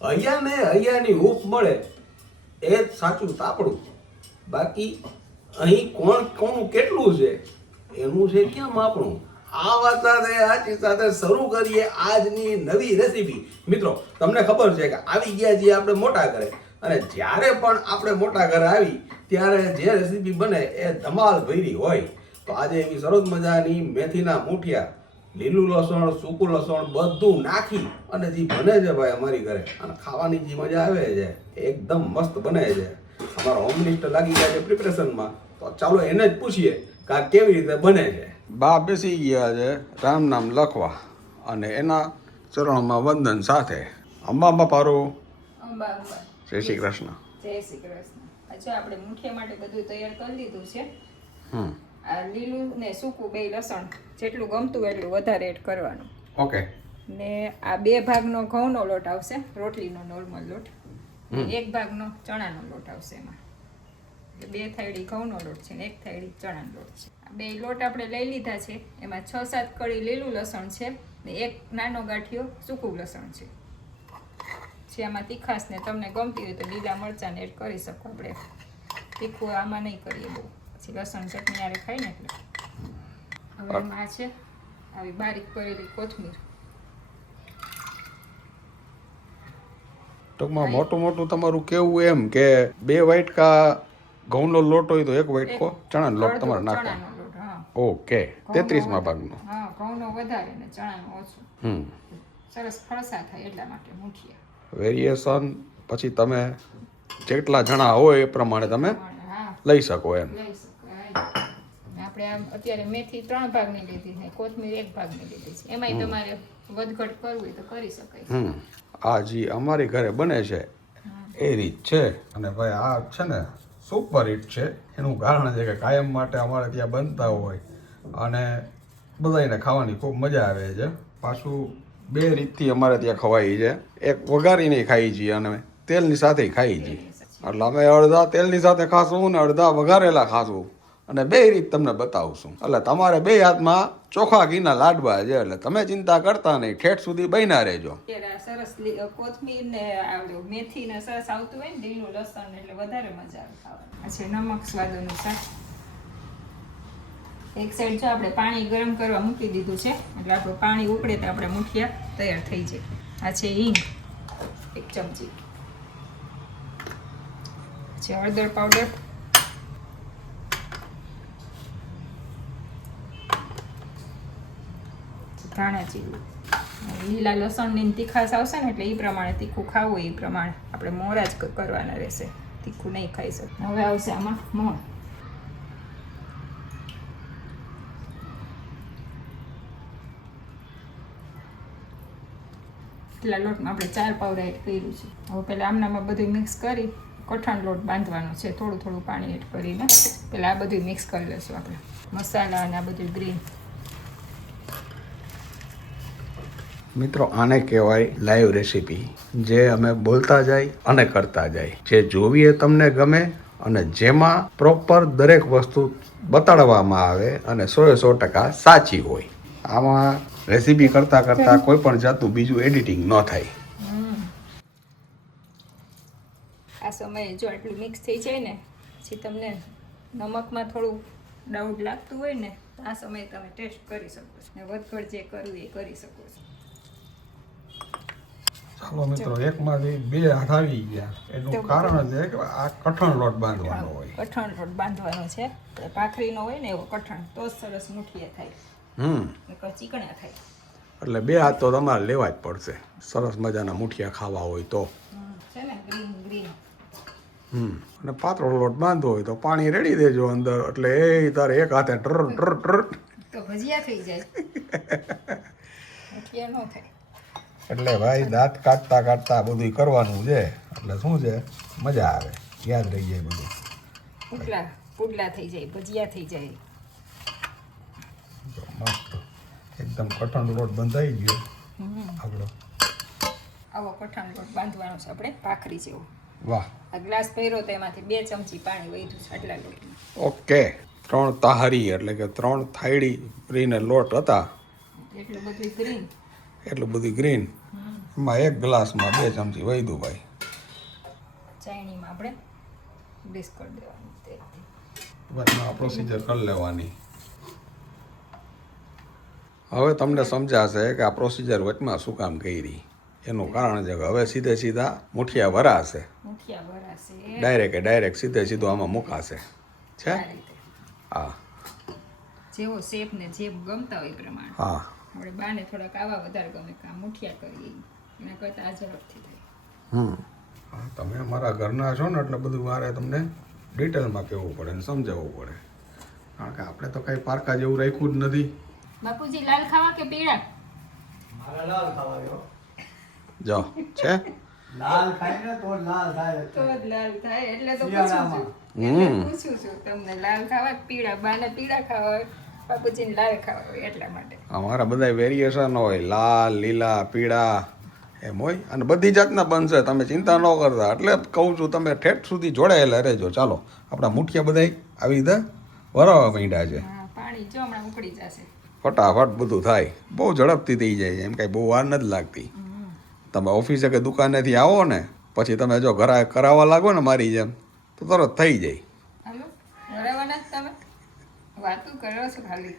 અહીંયા ને અહીંયાની હૂંફ મળે એ જ સાચું તાપડું. બાકી અહીં કોણ કોનું કેટલું છે એનું છે ક્યાં માપણું. આ વાત સાથે આજી સાથે શરૂ કરીએ આજની નવી રેસીપી. મિત્રો તમને ખબર છે કે આવી ગયા છીએ આપણે મોટા ઘરે, અને જ્યારે પણ આપણે મોટા ઘરે આવી ત્યારે જે રેસીપી બને એ ધમાલ ભરી હોય. તો આજે એવી સરસ મજાની મેથીના મૂઠિયા, લીલું લસણ, સૂકું લસણ બધું નાખી અને જે બને છે ભાઈ અમારી ઘરે, અને ખાવાની જે મજા આવે છે એકદમ મસ્ત બને છે. અમારો હોમ મિનિસ્ટર લાગી ગયા છે પ્રિપરેશનમાં, તો ચાલો એને જ પૂછીએ કે આ કેવી રીતે બને છે. બા બેસી ગયા છે રામ નામ લખવા, અને એના ચરણોમાં વંદન સાથે. અંબા બાપારું અંબા અંબા. જય શ્રી કૃષ્ણ. જય શ્રી કૃષ્ણ. અચ્છા, આપણે મુઠિયા માટે બધું તૈયાર કરી લીધું છે. હમ. આ લીલું ને સૂકું બે લસણ જેટલું ગમતું હોય એટલું વધારે એડ કરવાનું. ઓકે. ને આ 2 ભાગનો ઘઉંનો લોટ આવશે, રોટલીનો નોર્મલ લોટ. ને 1 ભાગનો ચણાનો લોટ આવશે એમાં. એટલે 2 થાળી ઘઉંનો લોટ છે ને 1 થાળી ચણાનો લોટ છે. આ 2 લોટ આપણે લઈ લીધા છે. એમાં 6-7 કળી લીલું લસણ છે ને 1 નાનો ગાંઠિયો સૂકું લસણ છે. આમાં તીખાશ ને તમને ગમતી હોય તો લીલા મરચાંને એડ કરી શકો. આપણે તીખું આમાં નહીં કરીએ બહુ, પછી લસણ ચટણી યારે ખાઈ ને એટલે. હવે એમાં આ છે આવી બારીક કરેલી કોથમીર. ટૂંકમાં મોટું મોટું તમારું કેવું એમ કે 2 વાટકા ઘઉંનો લોટ હોય તો 1 વાટકો ચણાનો લોટ તમારે નાખવાનો. ચણાનો લોટ, હા. ઓકે, 33માં ભાગનો. હા, ઘઉંનો વધારે ને ચણાનો ઓછો. સરસ ફળસા થાય એટલા માટે મુઠિયા. વેરિએશન પછી તમે જેટલા જણા હોય એ પ્રમાણે તમે હા, લઈ શકો એમ. લઈ શકાય. આપણે આમ અત્યારે મેથી 3 ભાગની લીધી છે, કોથમીર 1 ભાગની લીધી છે. એમાંય તમારે વધઘટ કરવું હોય તો કરી શકાય. આ જે અમારી ઘરે બને છે એ રીત છે. અને ભાઈ આ છે ને સુપર હિટ છે. એનું કારણ છે કે કાયમ માટે અમારે ત્યાં બનતા હોય અને બધાને ખાવાની ખૂબ મજા આવે છે. પાછું 2 રીતથી અમારે ત્યાં ખવાય છે. એક વઘારીને ખાઈ છીએ અને તેલની સાથે ખાઈ છીએ. એટલે અમે અડધા તેલની સાથે ખાશું ને અડધા વઘારેલા ખાશું, અને 2 રીત તમને બતાવશું. એટલે તમારે 2 હાથમાં ચોખા ઘીના લાડવા છે, એટલે તમે ચિંતા કરતા નહીં, ઠેઠ સુધી બન્યા રહેજો. સરસ કોથમીર ને મેથી ને સરસ આવતું હોય ને લીલું લસણ, એટલે વધારે મજા આવે ખાવાની. છે નમક સ્વાદ અનુસાર. એક સાઈડ જો આપણે પાણી ગરમ કરવા મૂકી દીધું છે, એટલે આપણું પાણી ઉકળે તો આપણે મુઠિયા તૈયાર થઈ જાય. આ છે હિંગ 1 ચમચી, છે હળદર પાવડર, ધાણા જીરું. લીલા લસણની તીખાશ આવશે ને એટલે એ પ્રમાણે તીખું ખાવું હોય એ પ્રમાણે આપણે મોરા જ કરવાના રહેશે, તીખું નહીં ખાઈ શકે. હવે આવશે આમાં મોણ. એટલા લોટમાં આપણે 4 પાવડા એડ કર્યું છે. હવે પહેલાં આમનામાં બધું મિક્સ કરી કઠણ લોટ બાંધવાનો છે, થોડું થોડું પાણી એડ કરીને. પહેલાં આ બધું મિક્સ કરી લઈશું આપણે, મસાલા અને આ બધું ગ્રીન. મિત્રો આને કહેવાય લાઈવ રેસીપી, જે અમે બોલતા જાય અને કરતા જાય. જે જોવીએ તમને ગમે અને જેમાં પ્રોપર દરેક વસ્તુ બતાડવામાં આવે અને 100% સાચી હોય. આમાં રેસીપી કરતાં કરતાં કોઈ પણ જાતનું બીજું એડિટિંગ ન થાય. આ સમયે જો આટલું મિક્સ થઈ જાય ને, પછી તમને નમકમાં થોડું ડાઉટ લાગતું હોય ને, તો આ સમયે તમે ટેસ્ટ કરી શકો છો, ને વધઘટ જે કરવું એ કરી શકો છો. ચાલો મિત્રો, એકમાંથી 2 હાથ આવી ગયા. એનું કારણ છે કે આ કઠણ લોટ બાંધવાનો હોય. કઠણ લોટ બાંધવાનો છે, ભાખરીનો હોય ને એવો કઠણ, તો જ સરસ મુઠિયા થાય. ચીકણા થાય. એટલે 2 હાથ તો તમારે લેવા જ પડશે સરસ મજાના મુઠિયા ખાવા હોય તો. છે ને ગ્રીન ગ્રીન. અને પાતળો લોટ બાંધવો હોય તો પાણી રેડી દેજો અંદર, એટલે એ તારે એક હાથે ટ્ર ટ્ર ટ્ર તો ભજીયા થઈ જાય, મુઠિયા ન થાય. એટલે ભાઈ દાંત કાઢતા કાઢતા બધું કરવાનું છે, એટલે શું છે મજા આવે, યાદ રહી જાય બધું. પુડલા થઈ જાય, ભજીયા થઈ જાય. મસ્ત એકદમ કઠણ લોટ બંધાઈ ગયો આપણો. આવો કઠણ લોટ બાંધવાનો છે આપણે ભાખરી જેવો. વાહ. આ ગ્લાસ ભર્યો તો એમાંથી 2 ચમચી પાણી વધ્યું છે આટલા લોટમાં. ઓકે. 3 તાહરી એટલે કે 3 થાળી રીને લોટ હતા. એટલું બધું ગ્રીન. એટલું બધું ગ્રીન. એમાં 1 ગ્લાસમાં 2 ચમચી વૈદું ભાઈ. ચાયણીમાં આપણે ડિશ કરી દેવાનું તેલથી. વચમાં પ્રોસિજર કરી લેવાની. હવે તમને સમજાશે કે આ પ્રોસિજર વચમાં શું કામ કરી. એનું કારણ છે કે હવે સીધા મુઠિયા ભરાશે. મુઠિયા ભરાશે ડાયરેક્ટ સીધું આમાં મુકાશે છે. આ રીતે હા જેવો શેપ ને જેમ ગમતા હોય એ પ્રમાણે. હા આપણે બાને થોડાક આવા વધારે ગમે કે આ મુઠિયા કરીએ એના કરતાં આ ઝડપથી થાય. હા તમે અમારા ઘરના છો ને એટલે બધું મારે તમને ડિટેલમાં કહેવું પડે ને સમજાવવું પડે, કારણ કે આપણે તો કંઈ પારકા જેવું રાખ્યું જ નથી. બાપુજી લાલ ખાવા કે પીળા? મારે લાલ ખાવા જો છે લાલ ખાય ને તો લાલ થાય તો જ લાલ થાય એટલે તો શિયાળામાં. પૂછું છું તમને લાલ ખાવા કે પીળા? બાને પીળા ખાવા હોય, બાપુજીને લાલ ખાવા હોય એટલા માટે. અમારા બધા વેરિએશન હોય, લાલ લીલા પીળા એમ હોય, અને બધી જાતના બનશે, તમે ચિંતા ન કરતા. એટલે કહું છું તમે ઠેઠ સુધી જોડાયેલા રહેજો. ચાલો આપણા મુઠિયા બધા આવી રીતે વરાવા માંડ્યા છે. હા, પાણી જો હમણાં ઉકળી જશે. ફટાફટ બધું થાય, બહુ ઝડપથી થઈ જાય, એમ કાંઈ બહુ વાર નથી લાગતી. તમે ઓફિસે કે દુકાનેથી આવો ને પછી તમે જો ઘરે કરાવવા લાગો ને મારી જેમ તો તરત થઈ જાય. હાલો વરાવાના જ તમે વાતું કરો છો ખાલી.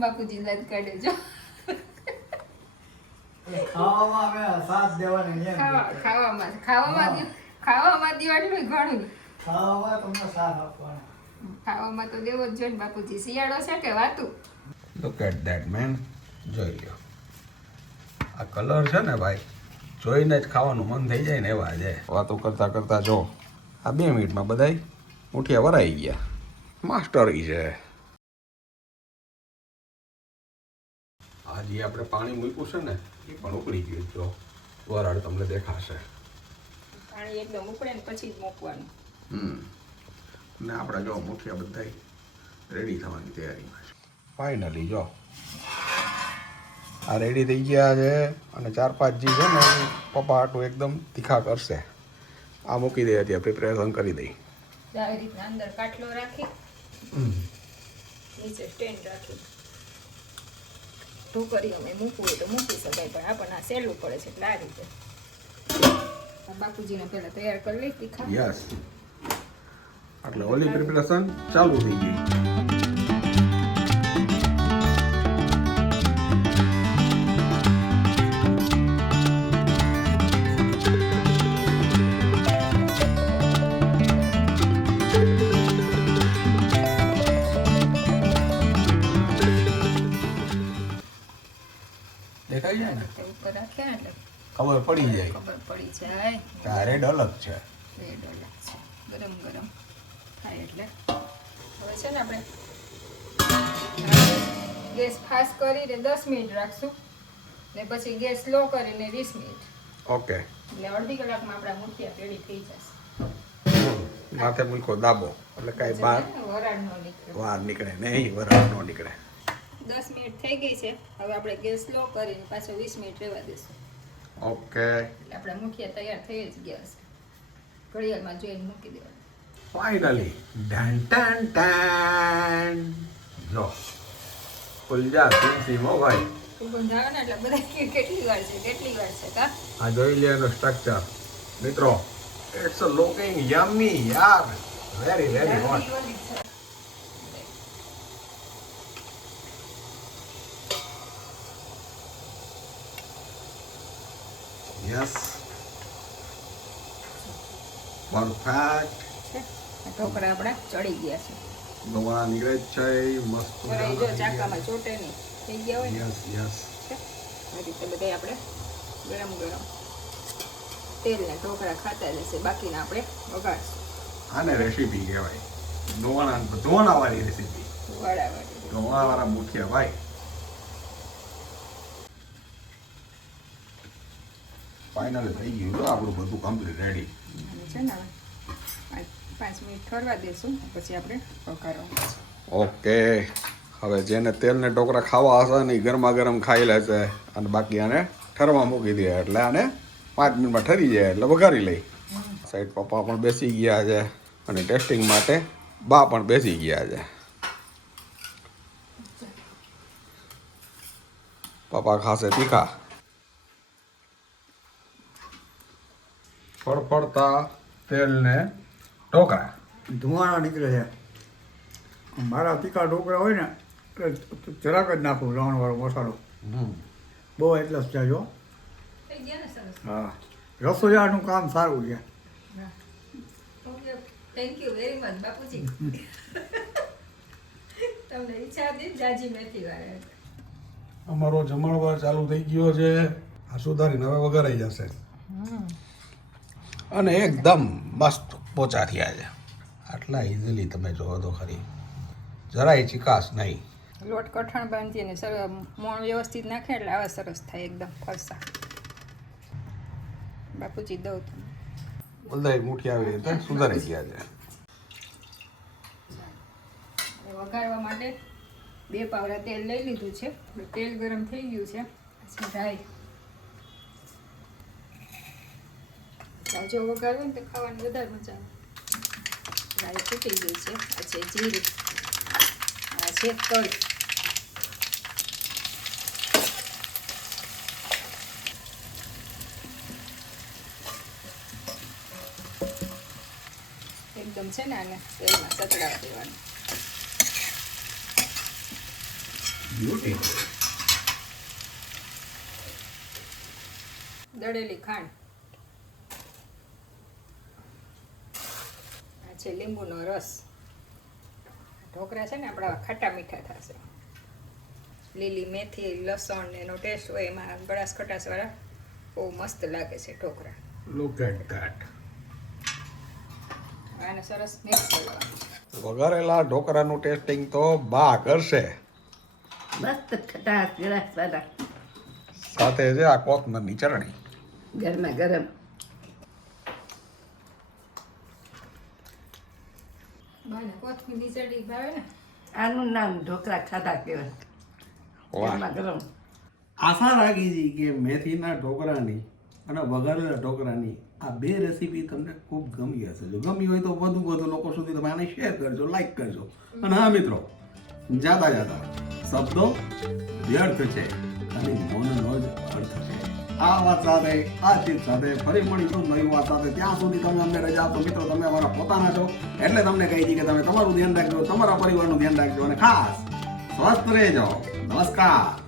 બાપુજી દાદ કાઢે જો. ખાવામાં આવે સાથ દેવાની નિયમ છે. ખાવામાં દ્યો એટલું ઘણું. ખાવામાં તમને સાથ આપવાનો. ખાવામાં તો દેવો જ જોઈએ ને બાપુજી. શિયાળો છે કે વાતું? લુક એટ ધેટ મેન, જોઈ લો આ કલર છે ને ભાઈ, જોઈને જ ખાવાનું મન થઈ જાય ને એવા છે. વાતો કરતા કરતા જો આ 2 મિનિટમાં બધાય મુઠિયા વરાઈ ગયા. માસ્ટરી છે. આ જે આપણે પાણી મૂક્યું છે ને એ પણ ઉકળી ગયું. જો વરાળ તમને દેખાશે. પાણી એકદમ ઉકળે ને પછી જ મૂકવાનું. ને આપણે જો મુઠિયા બધાય રેડી થવાની તૈયારીમાં છે. ફાઇનલી જો આ રેડી થઈ ગયા છે, અને 4-5 જી છે ને પપ્પા હાટું એકદમ તીખા કરશે. આ મૂકી દે, ત્યાં પ્રિપેરેશન કરી દઈ. આવી રીતના અંદર કાટલો રાખી નીચે સ્ટેન્ડ રાખી ઢોકરી અમે મૂકવું હોય તો મૂકી શકાય, પણ આપણને આ સહેલું પડે છે એટલે આ રીતે. બાપુજીને પહેલા તૈયાર કરી લઈ તીખા. યસ, એટલે ઓલી પ્રિપેરેશન ચાલુ થઈ ગઈ. દેખાય છે ને, ઉપર રાખ્યા એટલે ખબર પડી જાય ખબર પડી જાય કે આ રેડ અલગ છે. રેડ અલગ છે. ગરમ ગરમ થાય એટલે હવે છે ને આપણે ગેસ ફાસ્ટ કરીને 10 મિનિટ રાખશું ને પછી ગેસ સ્લો કરીને 20 મિનિટ. ઓકે, એટલે અડધી કલાકમાં આપણા મુઠિયા રેડી થઈ જશે. માથે મૂકો દાબો એટલે કાંઈ બહાર વરાળ ન નીકળે. બહાર નીકળે નહીં, વરાળ ન નીકળે. 10 મિનિટ થઈ ગઈ છે. હવે આપણે ગેસ સ્લો કરીને પાછો 20 મિનિટ રહેવા દઈશું. ઓકે, એટલે આપણા મુઠિયા તૈયાર થઈ જ ગયા છે. ઘડિયાળમાં જોઈને મૂકી દેવાનું. Finally done ton ton. જો ફૂલજા સીમો ભાઈ, સુગંધ આવે ને એટલે બધા કે કેટલી વાર છે કા? આ જોઈ લે એનું સ્ટ્રક્ચર મિત્રો. ઇટ્સ લુકિંગ યમ્મી યાર, very very hot. Yes, perfect. Dhokla આપણા ચડી ગયા છે. ગવા નીકળે જ છે મસ્ત. પણ જો ચાકામાં ચોટે નહીં થઈ ગયા હોય ને યસ યસ. આ રીતે બધા આપણે ગરમ ગરમ તેલને ઢોકળા ખાતા જશે, બાકીના આપણે વઘારશું. આને રેસીપી કહેવાય, ધોવાણાવાળી રેસીપી, વાળાવાળી ધોવાણાવાળા મુઠિયા ભાઈ. ફાઇનલ થઈ ગયું તો આપણું બધું કમ્પ્લીટ રેડી છે ને. હવે 5 મિનિટ ઠરવા દેશું પછી આપણે વઘારવાનું છે. ઓકે, હવે જેને તેલને ઢોકળા ખાવા હશે ને એ ગરમા ગરમ ખાઈ લેશે, અને બાકી આને ઠરવા મૂકી દે એટલે આને 5 મિનિટમાં ઠરી જાય એટલે વઘારી લઈ. સાઈડ પપ્પા પણ બેસી ગયા છે, અને ટેસ્ટિંગ માટે બા પણ બેસી ગયા છે. પપ્પા ખાશે તીખા ફળફળતા તેલને ઢોકળા. ધુમાડા નીકળે છે મારા તીખા ઢોકળા હોય ને એટલે જરાક જ નાખું લવણવાળો મસાલો બહુ એટલે જ જાજો. થઈ ગયા ને સરસ. હા રસોઈયાનું કામ સારું છે. Okay thank you very much બાપુજી. તમને ઈચ્છા હતી જાજી મેથી વાળે. અમારો જમણવાર ચાલુ થઈ ગયો છે. આ સુધારીને હવે વઘારાઈ જશે અને એકદમ મસ્ત પોચા થયા છે. આટલા ઇઝીલી તમે જોવો તો ખરી, જરાય ચિકાસ નહીં. લોટ કઠણ બાંધીએ ને સરસ મોણ વ્યવસ્થિત નાખે એટલે આવા સરસ થાય એકદમ ફરસા. બાપુજી દઉં તમને. બધાય મુઠ્ઠી આવી રીતે સુધારી ગયા છે. હવે વઘારવા માટે 2 પાવડા તેલ લઈ લીધું છે. તેલ ગરમ થઈ ગયું છે. પછી રાઈ જો વઘારવું ને તો ખાવાની વધારે મજા આવે. રાઈ ફૂટી ગઈ છે. આ છે જીરું, આ છે તલ, એકદમ છે ને આને તેલમાં સતડાવા દેવાનું. દળેલી ખાંડ, આ છે લીંબુનો રસ. ઢોકળા છે ને આપણા ખાટા મીઠા થશે. લીલી મેથી, લસણ એનો ટેસ્ટ હોય એમાં ગળાશ ખટાશવાળા બહુ મસ્ત લાગે છે ઢોકળા. Look at that. આને સરસ મિક્સ કરવાનું. વઘારેલા ઢોકળાનું ટેસ્ટિંગ તો બા કરશે. મસ્ત ખટાશ ગળાશ વાળા સાથે છે આ કોથમરની ચટણી. ગરમા ગરમ. બાને કોથમીરની ચટણી ભાવે ને. આનું નામ ઢોકળા ખાધા કહેવાય. વાહ. ગરમા ગરમ. આશા રાખી છે કે મેથીના ઢોકળાની અને વઘારેલા ઢોકળાની આ 2 રેસીપી તમને ખૂબ ગમી હશે. જો ગમી હોય તો વધુ લોકો સુધી તમે આને શેર કરજો, લાઈક કરજો. અને હા મિત્રો, જાતા જાતા શબ્દો વ્યર્થ છે અને મૌનનો જ અર્થ છે. આ વાત સાથે, આ ચીજ સાથે ફરી મળીશું નવી વાત સાથે. ત્યાં સુધી તમે અમને રજા આપો મિત્રો. તમે અમારા પોતાના છો એટલે તમને કહી દઈએ કે તમે તમારું ધ્યાન રાખજો, તમારા પરિવારનું ધ્યાન રાખજો અને ખાસ સ્વસ્થ રહેજો. નમસ્કાર.